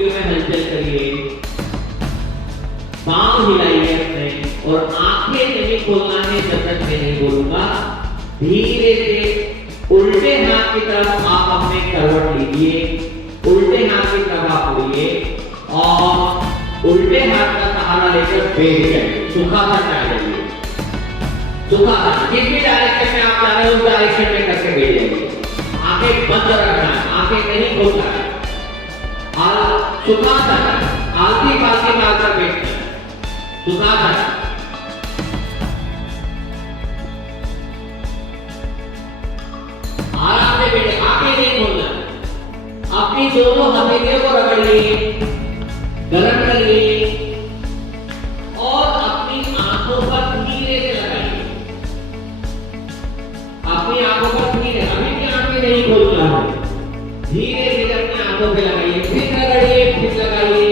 में हलचल करिए, पांव हिलाइए अपने, और आंखें नहीं खोलना है जब तक मैं नहीं बोलूंगा। धीरे से उल्टे हाथ की तरफ आप अपने करवट लीजिए, उल्टे हाथ की तरफ आप बोलिए और उल्टे हाथ का सहारा लेकर बैठ जाइए, सुखासन डालिए। सुखासन जिस भी डायरेक्शन में आप जा रहे हो उस डायरेक्शन में करके बैठ जाइए। आंखें बंद रखना है, आंखें नहीं खोलना है। और सुखासन आलती पालती मारकर बैठना है। सुखासन आराम से बैठे, आंखें नहीं खोलना। अपनी दोनों हथेलियों को रगड़िए, गरम करिए और अपनी आंखों पर धीरे से लगाइए। अपनी आंखों पर धीरे, अभी की आंखें नहीं खोलना है, धीरे धीरे अपनी आंखों पे लगाइए, फिर लगाइए, फिर लगाइए।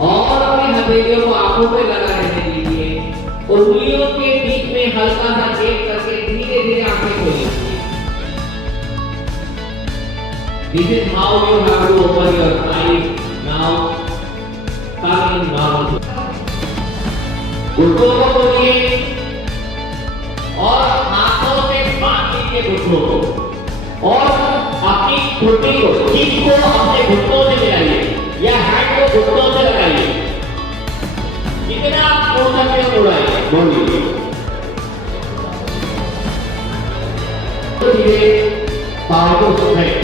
और अपनी हथेलियों को आंखों पे लगा रहने दीजिए और उंगलियों के बीच में हल्का सा गैप करके धीरे धीरे आंखें खोलिए। This is how you have to open your eyes now. Come in now. घुटनों को खोलिए और हाथों से बांध लीजिए घुटनों को और अपनी घुटनी को, चीज को अपने घुटनों से मिलाइए या हैंड को घुटनों से लगाइए। जितना आप मोड़ सकते हो मोड़ाइए, मोड़ लीजिए। धीरे पाँव को सुखाइए।